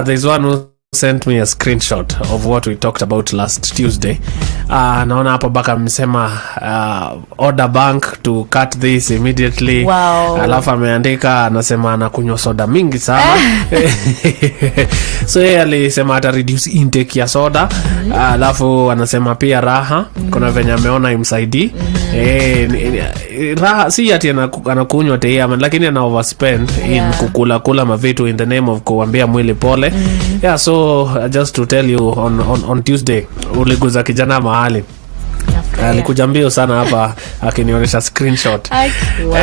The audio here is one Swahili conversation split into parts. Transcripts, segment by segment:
There's one who sent me a screenshot of what we talked about last Tuesday. Naona hapo baka msema order bank to cut this immediately. Wow. Alafu ameandika anasema anakunywa soda mingi sana. So yeye alisema ata reduce intake ya soda. Alafu anasema pia raha kuna venye ameona imsaidii. Raha si ati anakunywa tei lakini ana overspend in kukula mavitu in the name of kuambia mwili pole. Yeah, so just to tell you on Tuesday uliguza kijana mahali alikuja mbio sana hapa akinionyesha screenshot. Wow.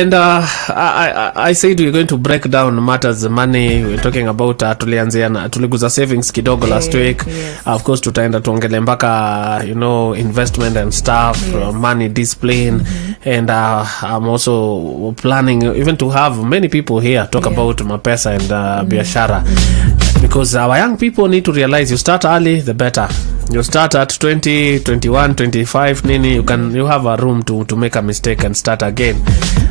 And I said we're going to break down matters money. We're talking about tuliguza savings kidogo last week. Of course tutaenda tuongele mpaka investment and stuff, money discipline. And I'm also planning even to have many people here talk about mapesa and biashara. Because our young people need to realize you start early the better. You start at 20, 21, 25 nini, you have a room to make a mistake and start again.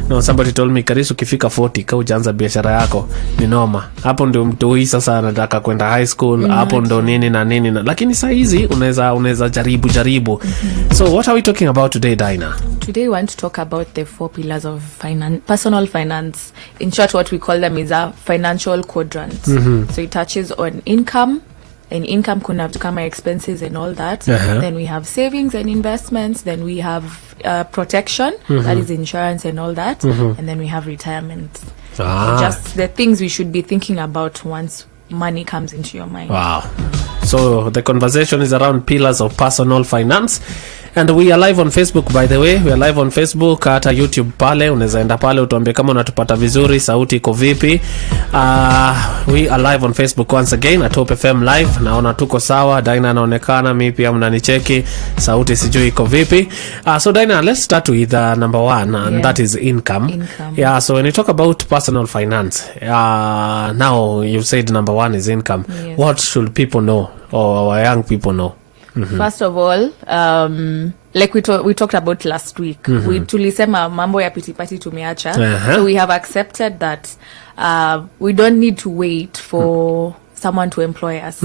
No, somebody told me Karisu ukifika 40 ka ujaanza biashara yako ni noma. Hapo ndio mtu hii sasa anataka kwenda high school, hapo ndo nini na nini lakini saa hizi unaweza jaribu. So what are we talking about today, Dinah? Today we want to talk about the 4 pillars of personal finance. In short, what we call them is a financial quadrant. So it touches on income. And income kuna kama expenses and all that. Then we have savings and investments. Then we have protection, that is insurance and all that. And then we have retirement. Just the things we should be thinking about once money comes into your mind. Wow. So the conversation is around pillars of personal finance. And we are live on Facebook, by the way. We are live on Facebook, hata YouTube pale. Unaweza enda pale utuambie kama unatupata vizuri, sauti iko vipi. We are live on Facebook once again at Hope FM Live. Naona tuko sawa, Dinah anaonekana, mimi pia mnanicheki, sauti sijui iko vipi. So Dinah, let's start with number 1 and that is income. Yeah, so when you talk about personal finance, now you said number 1 is income. Yes. What should people know, or our young people know? First of all, like we talked about last week, we tulisema mambo ya pitipati tumeacha. So we have accepted that we don't need to wait for someone to employ us.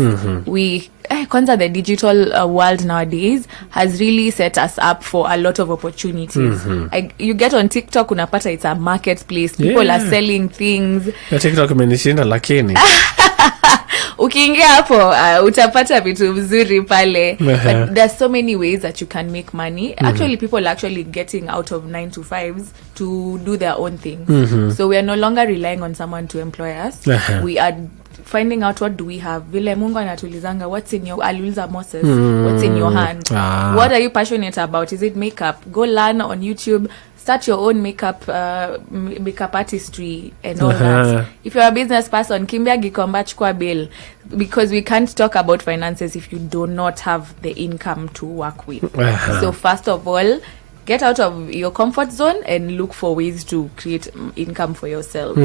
Kwanza the digital world nowadays has really set us up for a lot of opportunities. You get on TikTok, unapata it's a marketplace. People are selling things. TikTok imenishinda lakini ukiingia hapo utapata vitu vizuri pale. But there's so many ways that you can make money. Actually, people are actually getting out of 9 to 5s to do their own things. So we are no longer relying on someone to employ us. We are finding out what do we have. Vile Mungu anatulizanga, what's in your aliuliza Moses, what's in your hand? What are you passionate about? Is it makeup? Go learn on YouTube. Start your own makeup artistry and all that. If you're a business person, kimbia gikomba chukua bill, because we can't talk about finances if you do not have the income to work with. So first of all, get out of your comfort zone and look for ways to create income for yourself.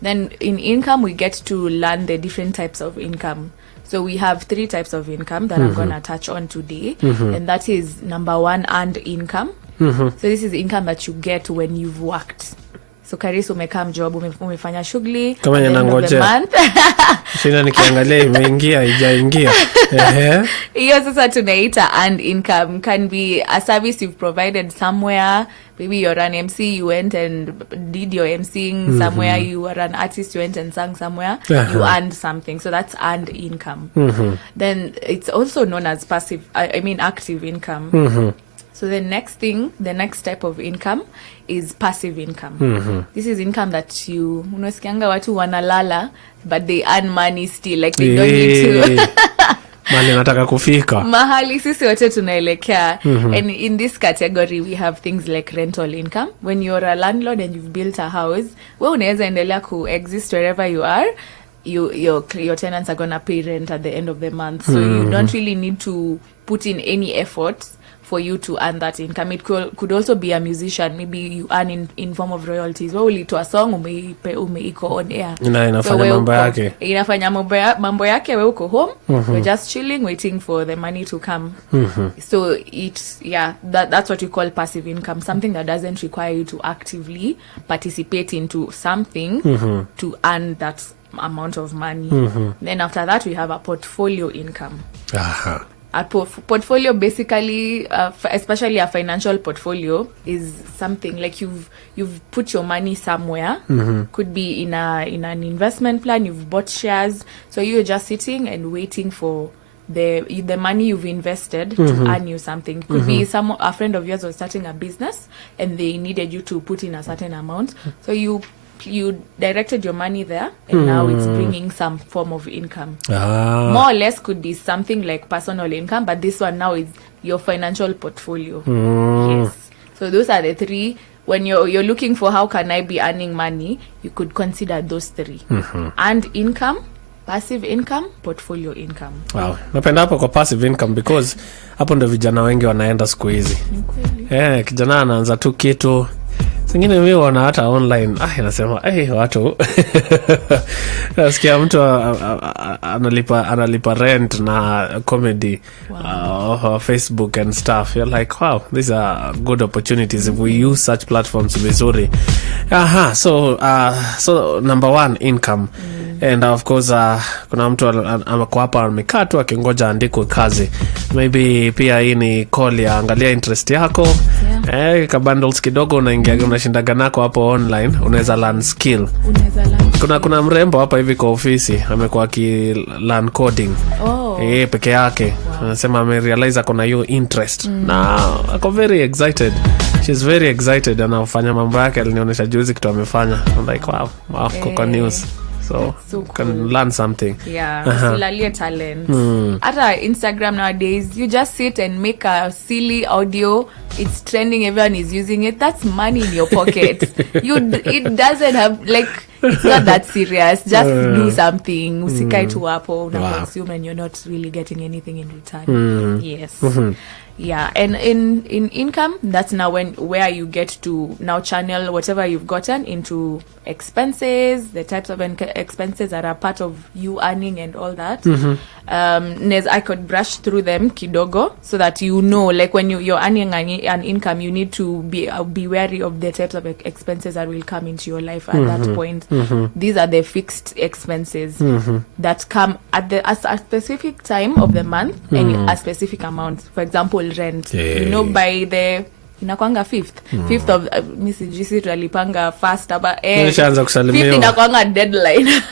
Then in income, we get to learn the different types of income. So we have 3 types of income that I'm going to touch on today. And that is number 1, earned income. So this is income that you get when you've worked. So Karisu umekam job, umefanya shughuli kama ninangoja sina nikiangalia imeingia ijaingia. Hiyo sasa tunaita earned income. Can be a service you've provided somewhere. Maybe you're an MC, you went and did your MCing somewhere. You were an artist, you went and sang somewhere. You earned something. So that's earned income. Then it's also known as active income. So the next type of income is passive income. This is income that unasikianga watu wanalala, but they earn money still. Like they don't need to. Mali nataka kufika. Mahali sisi wote tunaelekea. And in this category, we have things like rental income. When you're a landlord and you've built a house, wewe unaweza endelea exist wherever you are. Your tenants are going to pay rent at the end of the month. So you don't really need to put in any effort for you to earn that income. It could also be a musician. Maybe you earn in form of royalties. Wewe ulitoa song umeiko on air. Inafanya mambo yake. Inafanya mambo yake, wewe uko home. You're just chilling waiting for the money to come. So that's what we call passive income. Something that doesn't require you to actively participate into something to earn that amount of money. Then after that, we have a portfolio income. Aha. A portfolio basically, especially a financial portfolio, is something like you've put your money somewhere. Could be in an investment plan. You've bought shares, so you're just sitting and waiting for the money you've invested to earn you something. Could be a friend of yours was starting a business and they needed you to put in a certain amount, so you directed your money there, and now it's bringing some form of income. More or less could be something like personal income, but this one now is your financial portfolio. Yes. So those are the three. When you're looking for how can I be earning money, you could consider those three. And income, passive income, portfolio income. Wow. Napenda hapo kwa passive income because hapo ndo vijana wengi wanaenda siku hizi. Kijana anaanza tu kitu. Singine mimi wana hata online. Inasema watu. Nasikia mtu analipa rent na comedy. Facebook and stuff. You're like, wow, these are good opportunities if we use such platforms vizuri. So number one, income. And of course kuna mtu amekuwa hapa amekaa tu akingoja andikwe kazi. Maybe pia hii ni call ya angalia interest yako. Ka bundles kidogo unaingia unashindaga nako hapo online, unaweza learn skill. Kuna mrembo hapa hivi kwa ofisi amekuwa ki learn coding. Peke yake. Anasema amerealize kuna hiyo interest. Na ako very excited. She's very excited, anafanya mambo yake, alinionyesha juzi kitu amefanya. I'm like, wow, kwa news. So you can learn something. Similarly talent. At Instagram nowadays, you just sit and make a silly audio. It's trending. Everyone is using it. That's money in your pocket. It doesn't have it's not that serious. Just do something. Usikai tu hapo una consume and you're not really getting anything in return. Yes. Yeah, and in income, that's now where you get to now channel whatever you've gotten into expenses, the types of expenses that are part of you earning and all that. I could brush through them kidogo so that like when you're earning an income, you need to be wary of the types of expenses that will come into your life at that point. These are the fixed expenses that come at a specific time of the month and a specific amount. For example, rent. By the inakwanga 5th of misijisi tulipanga first aba nishaanza kusalimia 5th inakwanga deadline.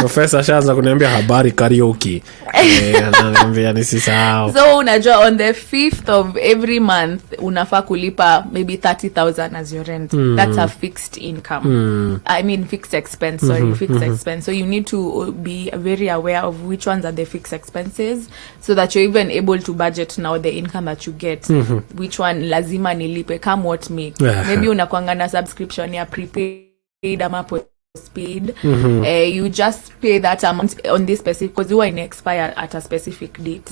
Professor shaanza kuniambia habari karaoke. Ananiambia nisisahau. So unajua on the 5th of every month unafaa kulipa maybe 30,000 as your rent. That's a fixed income. I mean fixed expense, fixed expense. So you need to be very aware of which ones are the fixed expenses so that you're even able to budget now the income that you get. Which one lazima nilipe come what may. Maybe unakwanga na subscription ya prepaid ama postpaid. You just pay that amount on this specific because you are in expire at a specific date.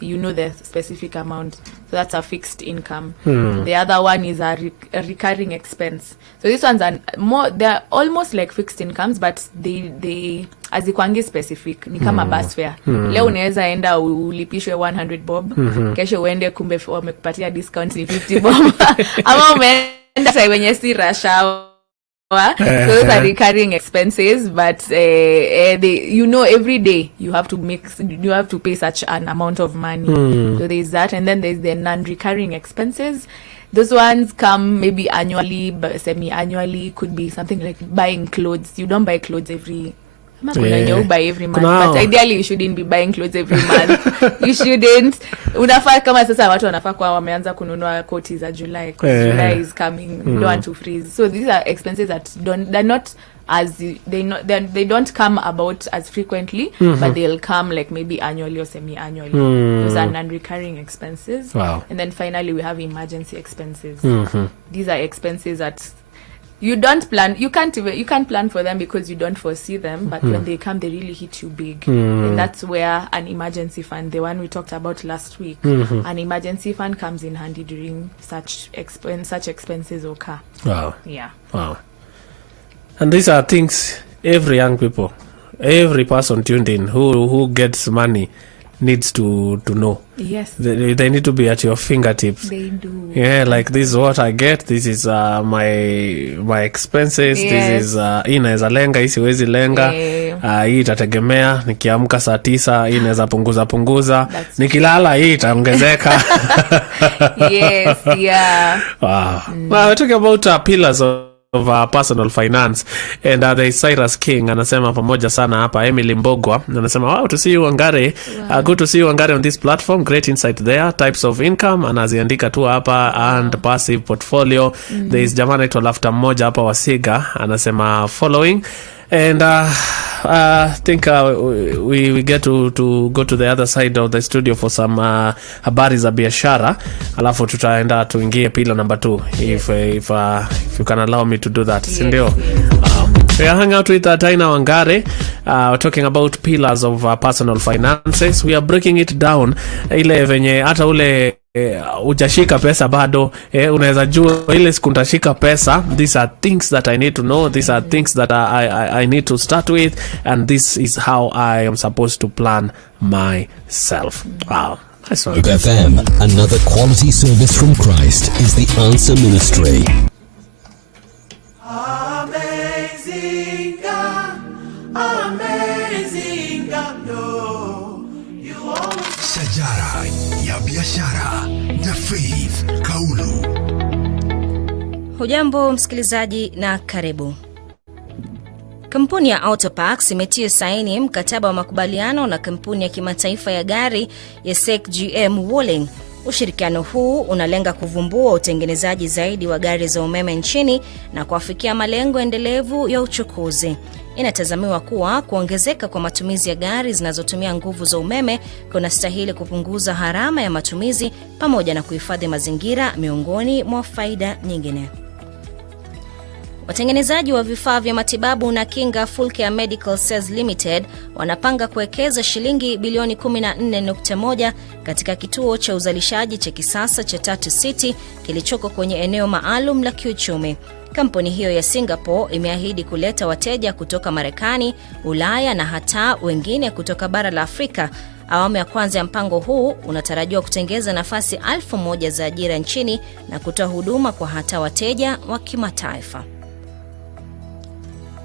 You know the specific amount. So that's a fixed income. The other one is a recurring expense. So these ones are they're almost like fixed incomes, but they azikwangi specific. Ni kama bus fare. Leo unaweza enda ulipishwe 100 bob. Kesho uende kumbe wamekupatia discount ni 50 bob. Ama umeenda sai wenye si rush hour. So those are recurring expenses, but every day you have to pay such an amount of money. So there's that, and then there's the non-recurring expenses. Those ones come maybe annually, but semi-annually. Could be something like buying clothes. You don't buy clothes every buy every month, but ideally you shouldn't be buying clothes every month. You shouldn't. Unafaa kama sasa watu wanafaa kwa wameanza kununua koti za July because July is coming. You don't want to freeze. So these are expenses that they don't come about as frequently, but they'll come like maybe annually or semi-annually. Those are non-recurring expenses. Wow. And then finally we have emergency expenses. These are expenses that you don't plan. You can't plan for them because you don't foresee them, but when they come, they really hit you big. And that's where an emergency fund, the one we talked about last week, an emergency fund comes in handy during such expenses occur. Wow. Yeah. Wow. And these are things every young people, every person tuned in who gets money needs to know. Yes. They need to be at your fingertips. They do. Yeah, like this is what I get, this is my expenses, Yes. this is hii naweza lenga, hii siwezi lenga. Hii itategemea nikiamka saa 9, hii naweza punguza. Nikilala hii itaongezeka. Yes, yeah. Wow. Well, we're talking about pillars of personal finance, and there is Cyrus King anasema pamoja sana hapa. Emily Mbogwa anasema wow, to see you Wangare. Good to see you Wangare on this platform, great insight there. Types of income anaziandika tu hapa. And passive portfolio. There is jamaa anaitwa Lafta mmoja hapa Wasiga anasema following. And I think we get to go to the other side of the studio for some habari za biashara, alafu tutaenda tuingie pillar number 2 if you can allow me to do that. Yes, Sindio? We are hanging out with Taina Wangare. We're talking about pillars of personal finances. We are breaking it down. Ile venye hata ule ujashika pesa bado, unaweza jua ile siku ntashika pesa, these are things that I need to know, these are things that I need to start with, and this is how I am supposed to plan myself. Wow. Hope FM, another quality service from Christ, is the Answer Ministry. Amazing God, amazing God, no, you always... Shajara ya biashara na Faith Kaulu. Hujambo msikilizaji na karibu. Kampuni ya Autoparks imetia saini mkataba wa makubaliano na kampuni ya kimataifa ya gari ya SEK GM Wuling. Ushirikiano huu unalenga kuvumbua utengenezaji zaidi wa gari za umeme nchini na kuafikia malengo endelevu ya uchukuzi. Inatazamiwa kuwa kuongezeka kwa matumizi ya gari zinazotumia nguvu za umeme kunastahili kupunguza gharama ya matumizi pamoja na kuhifadhi mazingira miongoni mwa faida nyingine. Watengenezaji wa vifaa vya matibabu na kinga Fulcare Medical Sales Limited wanapanga kuwekeza shilingi bilioni 14.1 katika kituo cha uzalishaji cha kisasa cha Tatu City kilichoko kwenye eneo maalum la kiuchumi. Kampuni hiyo ya Singapore imeahidi kuleta wateja kutoka Marekani, Ulaya na hata wengine kutoka bara la Afrika. Awamu ya kwanza ya mpango huu unatarajiwa kutengeza nafasi 1,000 za ajira nchini na kutoa huduma kwa hata wateja wa kimataifa.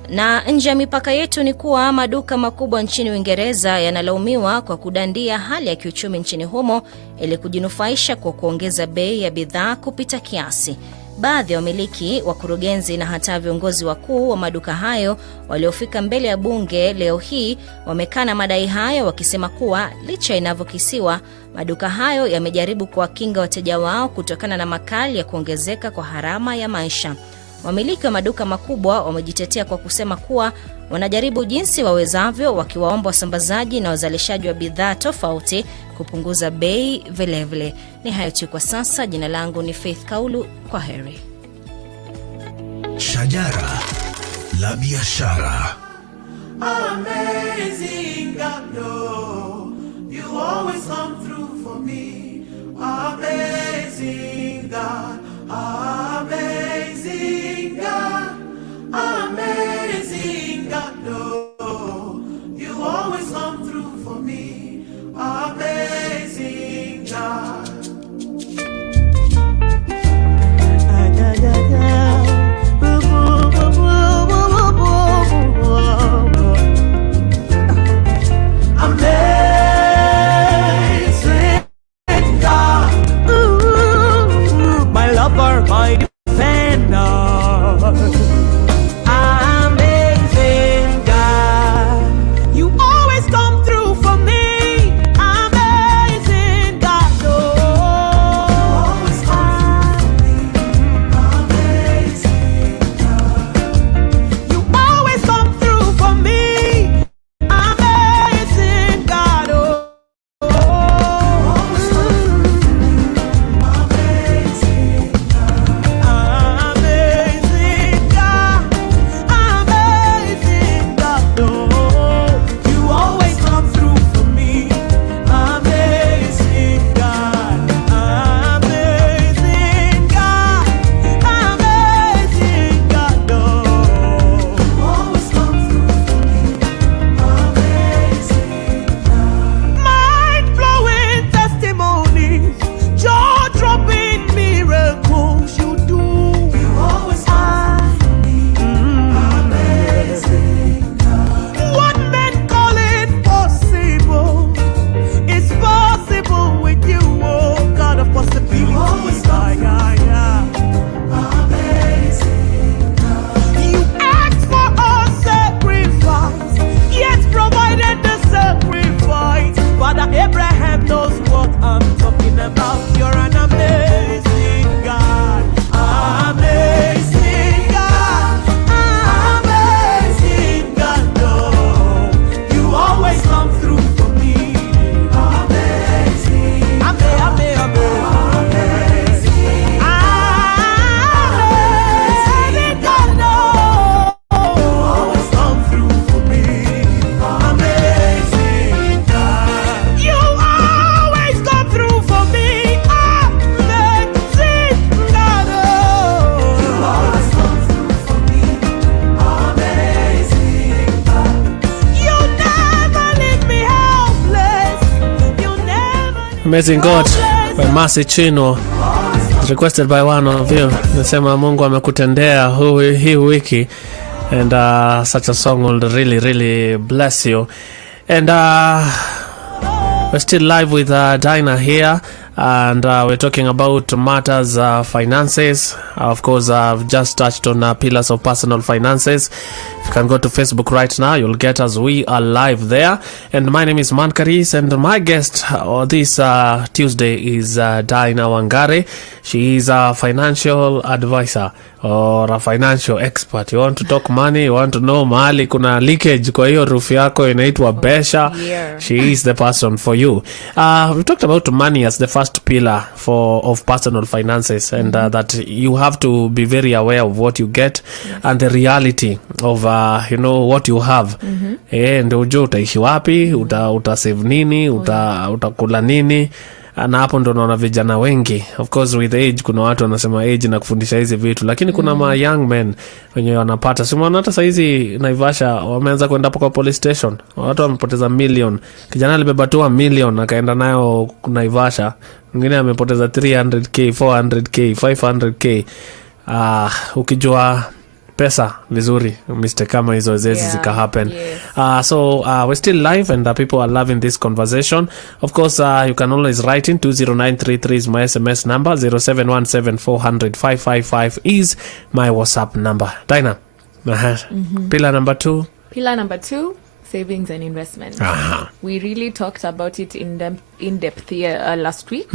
Na nje ya mipaka yetu ni kuwa maduka makubwa nchini Uingereza yanalaumiwa kwa kudandia hali ya kiuchumi nchini humo ili kujinufaisha kwa kuongeza bei ya bidhaa kupita kiasi. Baadhi ya wamiliki, wakurugenzi na hata viongozi wakuu wa maduka hayo waliofika mbele ya bunge leo hii wamekana madai hayo, wakisema kuwa licha inavyokisiwa maduka hayo yamejaribu kuwakinga wateja wao kutokana na makali ya kuongezeka kwa gharama ya maisha. Wamiliki wa maduka makubwa wamejitetea kwa kusema kuwa wanajaribu jinsi wawezavyo, wakiwaomba wasambazaji na wazalishaji wa bidhaa tofauti kupunguza bei vilevile. Ni hayo tu kwa sasa. Jina langu ni Faith Kaulu. Kwa heri. Shajara la biashara. Amazing God, no, you always come through for me. Amazing God, amazing God, amazing God, no, you always come through for me. Amazing God. Amazing God by Mercy Chino. It's requested by one of you. Nasema Mungu amekutendea hii wiki. And such a song will really, really bless you. And we're still live with Dinah here. And we're talking about matters finances. Of course, I've just touched on pillars of personal finances. If you can go to Facebook right now, you'll get us. We are live there. And my name is Mankaris, and my guest this Tuesday is Dinah Wangari. She is a financial advisor or a financial expert. You want to talk money, you want to know mahali kuna leakage kwa hiyo roof yako inaitwa besha. Yeah. She is the person for you. We talked about money as the first pillar of personal finances, and that you have to be very aware of what you get and the reality of what you have. Ndio ujue utaishi wapi, utasave nini, utakula nini. Na hapo ndo naona vijana wengi, of course with age, kuna watu wanasema age na kufundisha hizi vitu, lakini kuna ma young men wenye wanapata simu. Hata saa hizi Naivasha wameanza kwenda hapo kwa police station, watu wamepoteza million. Kijana alibeba tu million akaenda nayo Naivasha, mwingine amepoteza 300k, 400k, 500k. Ukijua pesa vizuri, mistake kama hizo zika happen. Yes. So we're still live, and people are loving this conversation. Of course, you can always write in 20933 is my SMS number. 0717400555 is my WhatsApp number. Dinah, pillar number 2. Pillar number 2, savings and investments. We really talked about it in depth here last week.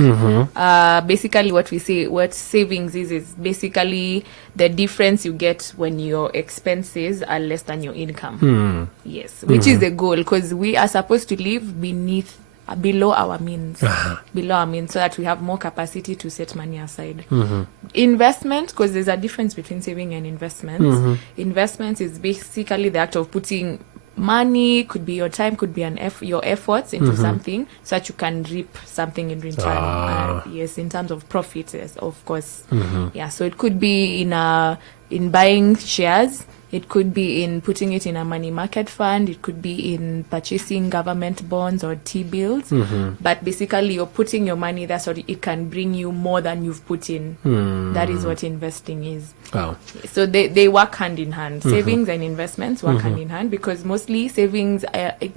Basically what savings is basically the difference you get when your expenses are less than your income. Yes, which is the goal, because we are supposed to live below our means, so that we have more capacity to set money aside. Investment, because there's a difference between saving and investments. Investments is basically the act of putting money, could be your time, could be your efforts into something, so that you can reap something in return. Yes, in terms of profit, yes, of course. Yeah, so it could be in buying shares, it could be in putting it in a money market fund, it could be in purchasing government bonds or T-bills. But basically you're putting your money there so it can bring you more than you've put in. That is what investing is. Wow. So they work hand in hand. Savings and investments work hand in hand, because mostly savings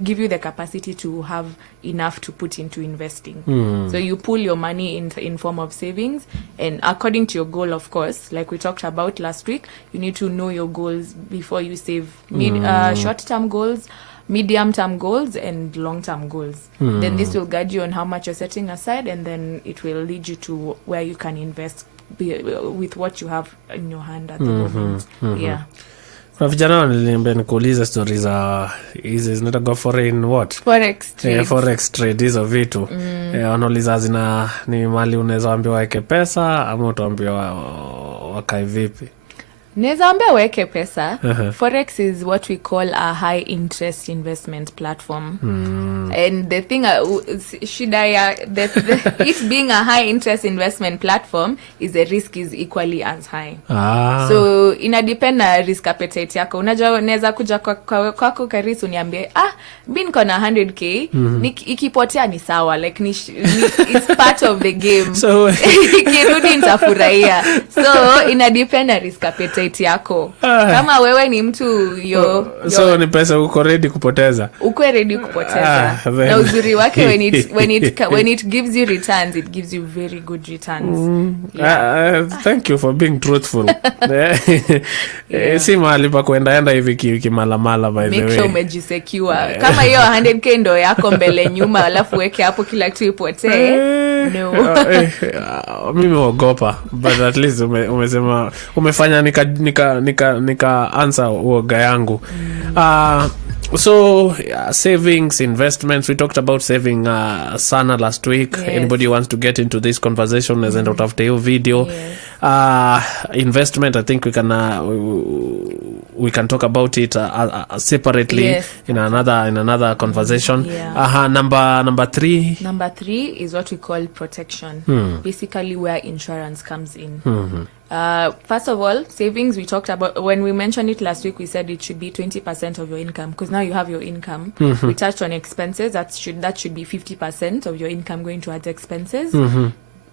give you the capacity to have enough to put into investing. So you pull your money in form of savings, and according to your goal, of course, like we talked about last week, you need to know your goals before you save. Short-term goals, medium-term goals, and long-term goals. Then this will guide you on how much you're setting aside, and then it will lead you to where you can invest with what you have in your hand at the moment. Yeah. Kuna vijana wananiambia nikuulize story za hizi zinataka foreign what? Forex trade. Forex trade hizo vitu. Wanauliza zina ni mali unaweza ambiwa weke pesa ama utaambiwa wakae vipi? Neza ambia weke pesa. Forex is what we call a high interest investment platform. And the thing it being a high interest investment platform is the risk is equally as high. So inadepend na risk appetite yako. Unajua neza kuja kwako Karisi uniambie mimi niko na 100k, ikipotea ni sawa, like it's part of the game. So kirudi nitafurahia. So inadepend na risk appetite yako. Kama wewe ni mtu so ni pesa uko ready kupoteza. Uko ready kupoteza. Na uzuri wake when it gives you returns, it gives you very good returns. Thank you for being truthful. Si mahali pa kuenda hivi kimalamala, by the way. Make sure umejisecure. Kama hiyo 100k ndo yako mbele nyuma, alafu weke hapo kila kitu ipotee. No. Mimi ogopa, but at least umesema umefanya nika answer uoga yangu. So savings, investments, we talked about saving sana last week. Yes. Anybody wants to get into this conversation, as end out of the video. Yes. Investment, I think we can talk about it separately in another conversation. Number 3. Number 3 is what we call protection. Basically where insurance comes in. First of all, savings, we talked about, when we mentioned it last week, we said it should be 20% of your income, because now you have your income. We touched on expenses. That should be 50% of your income going towards expenses.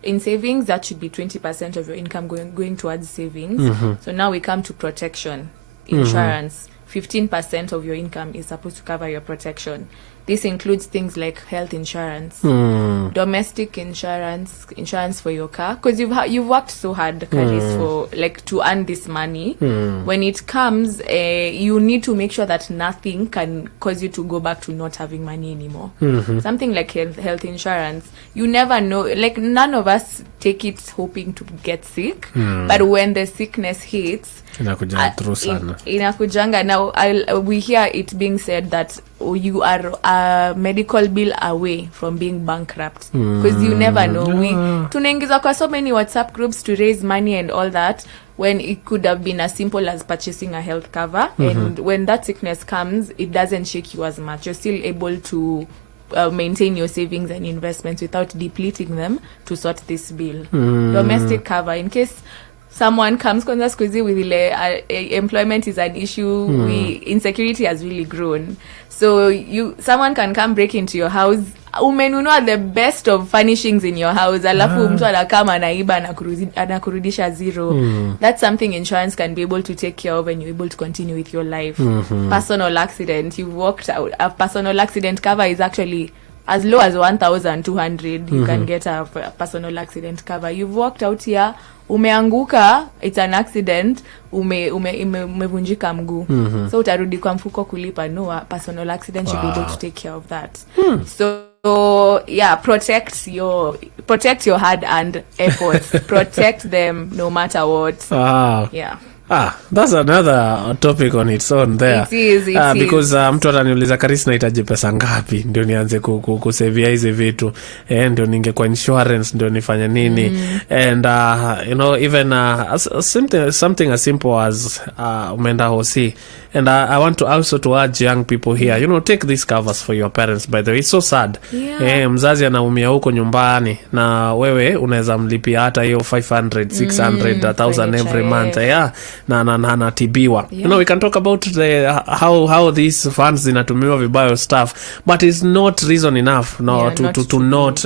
In savings, that should be 20% of your income going towards savings. So now we come to protection. Insurance, 15% of your income is supposed to cover your protection. This includes things like health insurance, domestic insurance, insurance for your car, because you've worked so hard, Karis, for to earn this money. When it comes, you need to make sure that nothing can cause you to go back to not having money anymore. Something like health insurance, you never know. Like, none of us take it hoping to get sick, but when the sickness hits, inakujanga. Now we hear it being said that you are a medical bill away from being bankrupt, because you never know. Tunaingizwa kwa so many WhatsApp groups to raise money and all that, when it could have been as simple as purchasing a health cover. And when that sickness comes, it doesn't shake you as much. You're still able to maintain your savings and investments without depleting them to sort this bill. Domestic cover, in case someone comes kwanza squeezy with employment is an issue. Insecurity has really grown, so someone can come break into your house, umenunua the best of furnishings in your house, alafu mtu anakama anaiba anakurudisha zero. That's something insurance can be able to take care of, and you're able to continue with your life. Personal accident, you've walked out, a personal accident cover is actually as low as 1,200. You can get a personal accident cover. You've walked out here, umeanguka, it's an accident, umevunjika mguu, so utarudi kwa mfuko kulipa. No, a personal accident should be able to take care of that. So yeah, protect your hard-earned efforts. Protect them no matter what. Yeah. That's another topic on its own there. It is. Because mtu ataniuliza, Karis, nahitaji pesa ngapi ndio nianze kusavia hizi vitu, ndio ninge kwa insurance, ndio nifanye nini? And even something as simple as umeenda hosi. And I want to also to urge young people here, take these covers for your parents. By the way, it's so sad. Mzazi anaumia huko nyumbani na wewe unaweza mlipia hata hiyo 500, 600, 1,000 every month. Na anatibiwa. We can talk about how these funds zinatumiwa vibaya stuff, but it's not reason enough to not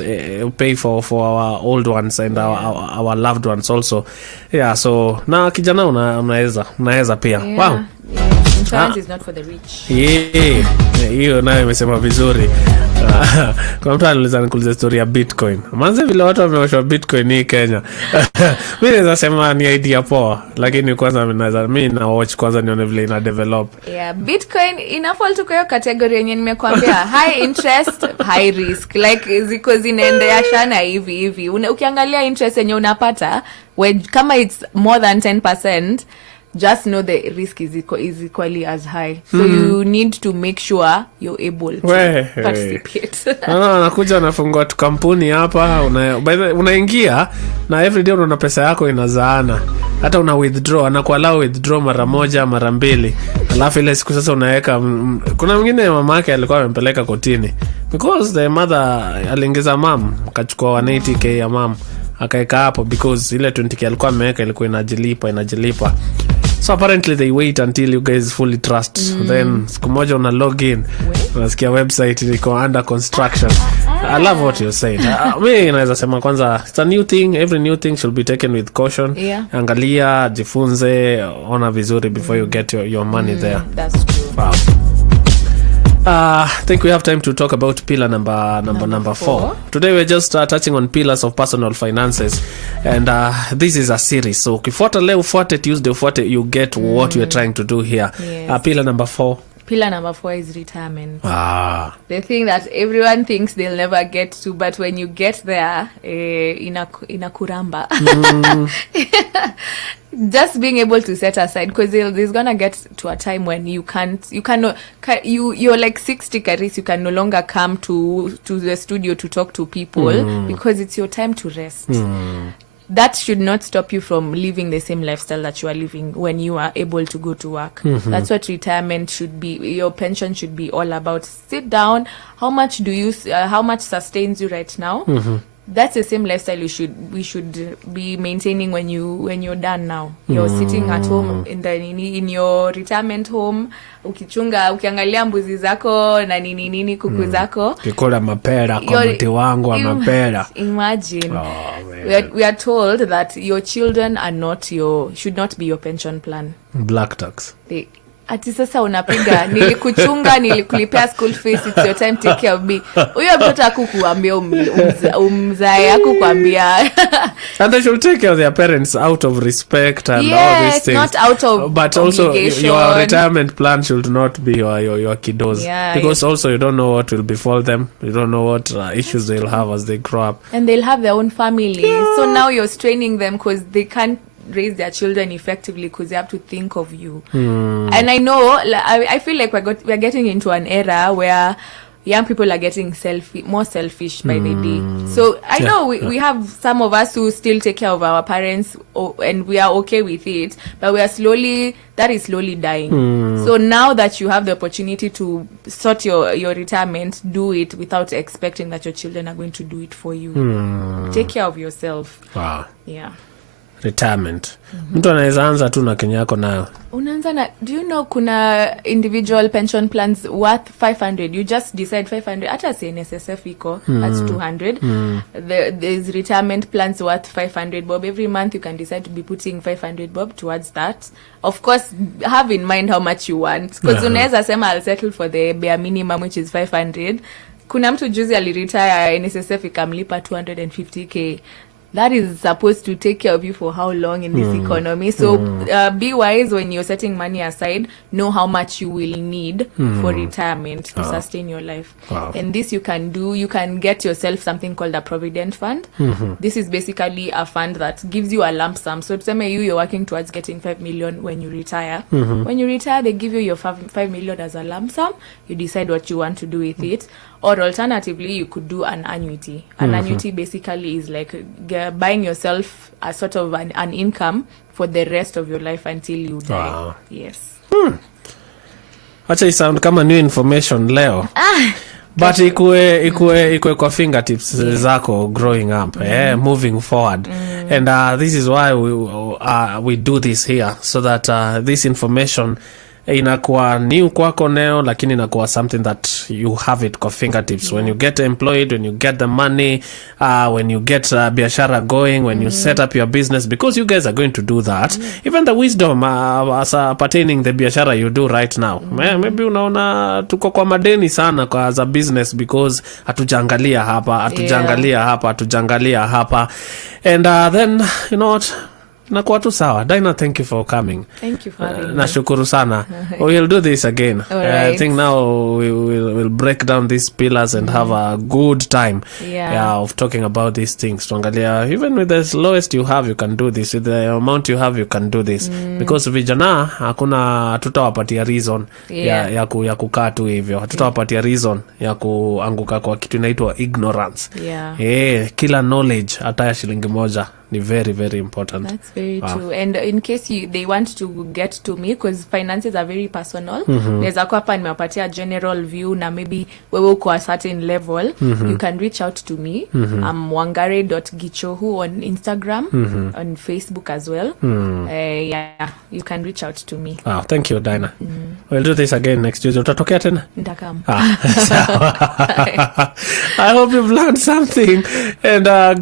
pay for our old ones and our loved ones also. So na kijana unaweza pia. Wow. Insurance is not for the rich. Hiyo nayo imesema vizuri. Kwa mtu anauliza nikuulize story ya Bitcoin. Manze vile watu wameoshwa Bitcoin hii Kenya. Mimi naweza sema ni idea poa, lakini kwanza mimi na watch kwanza nione vile ina develop. Bitcoin ina fall to kwa category yenye nimekuambia, high interest, high risk. Like ziko zinaendea shana hivi. Ukiangalia interest yenye unapata, kama it's more than 10%, just know the risk is equally as high. So you need to make sure you're able to participate. Anakuja anafungua tu kampuni hapa, unaingia na every day una pesa yako inazaana. Hata una withdraw, anakuallow withdraw mara moja, mara mbili. Alafu ile siku sasa unaweka, kuna mwingine mama yake alikuwa amempeleka kotini because the mother aliingiza mom, akachukua 180k ya mom akaeka hapo because ile 20k alikuwa ameweka ilikuwa inajilipa. So apparently they wait until you guys fully trust. Then siku moja una log in, unasikia website iko under construction. I love what you said. Mimi naweza sema kwanza, it's a new thing. Every new thing should be taken with caution. Angalia, jifunze, ona vizuri before you get your money there. That's true. Wow. I think we have time to talk about pillar number 4. Today we're just touching on pillars of personal finances, and this is a series. So ukifuata leo ufuate, Tuesday ufuate, you get what we're trying to do here. Pillar number 4. Pillar number 4 is retirement. The thing that everyone thinks they'll never get to, but when you get there, inakuramba. Just being able to set aside, because there's gonna get to a time when you're like 60, Karis, you can no longer come to the studio to talk to people because it's your time to rest. that should not stop you from living the same lifestyle that you are living when you are able to go to work. That's what retirement should be. Your pension should be all about. Sit down. How much sustains you right now? That's the same lifestyle we should be maintaining when you're done now. You're sitting at home in your retirement home, ukiangalia mbuzi zako na nini kuku zako. Kikula mapera kwa mti wangu wa mapera. Imagine. We are told that your children should not be your pension plan. Black tax. Ati sasa unapiga nilikuchunga, nilikulipia school fees, it's your time, take care of me. Huyo mtoto akukuambia umzae akukuambia. And they should take care of their parents out of respect and all these things. Not out of but obligation. Also your retirement plan should not be your kiddos. Because also you don't know what will befall them. You don't know what issues they'll have as they grow up. And they'll have their own family. So now you're straining them because they can't raise their children effectively because they have to think of you. And I know, I feel like we're getting into an era where young people are getting more selfish by the day. So I know we have some of us who still take care of our parents, and we are okay with it, but that is slowly dying. So now that you have the opportunity to sort your retirement, do it without expecting that your children are going to do it for you. Take care of yourself. Wow. Yeah. Retirement. Mtu anaweza anza tu na Kenya yako nayo. Unaanza na, do you know kuna individual pension plans worth 500? You just decide 500. Hata si NSSF iko, that's 200. There's retirement plans worth 500 bob. Every month you can decide to be putting 500 bob towards that. Of course, have in mind how much you want. Because unaweza sema I'll settle for the bare minimum, which is 500. Kuna mtu juzi aliretire, NSSF ikamlipa 250k. That is supposed to take care of you for how long in this economy. So be wise when you're setting money aside. Know how much you will need for retirement to sustain your life. And this you can do. You can get yourself something called a provident fund. This is basically a fund that gives you a lump sum. So you're working towards getting 5 million when you retire. When you retire, they give you your 5 million as a lump sum. You decide what you want to do with it. Or alternatively, you could do an annuity. An annuity basically is like buying yourself a sort of an income for the rest of your life until you die. Wow. Yes. Acha sound kama new information leo. But ikue kwa fingertips zako growing up, moving forward. And this is why we do this here, so that this information inakuwa new kwako leo, lakini inakuwa something that you have it kwa fingertips. When you get employed, when you get the money, when you get biashara going, when you set up your business, because you guys are going to do that. Even the wisdom as pertaining the biashara you do right now. Maybe unaona tuko kwa madeni sana kwa as a business because hatujangalia hapa. And then, you know what? Nakuwa tu sawa. Dina, thank you for coming. Thank you for having me. Nashukuru sana. We'll do this again. Right. I think now we'll break down these pillars and have a good time of talking about these things. Tuangalia, even with the lowest you have, you can do this. With the amount you have, you can do this. Because vijana, hakuna tutawapatia reason ya kukaa tu hivyo. Tutawapatia reason ya kuanguka kwa kitu inaitwa ignorance. Kila knowledge hata ya shilingi moja ni very, very important. That's very true. And in case they want to get to me, because finances are very personal, naweza kwa hapa nimewapatia general view na maybe wewe uko a certain level, you can reach out to me. I'm wangare.gichohu on Instagram, on Facebook as well. You can reach out to me. Thank you, Dina. We'll do this again next Tuesday. Utatokea tena? Nitakam. I hope you've learned something, and God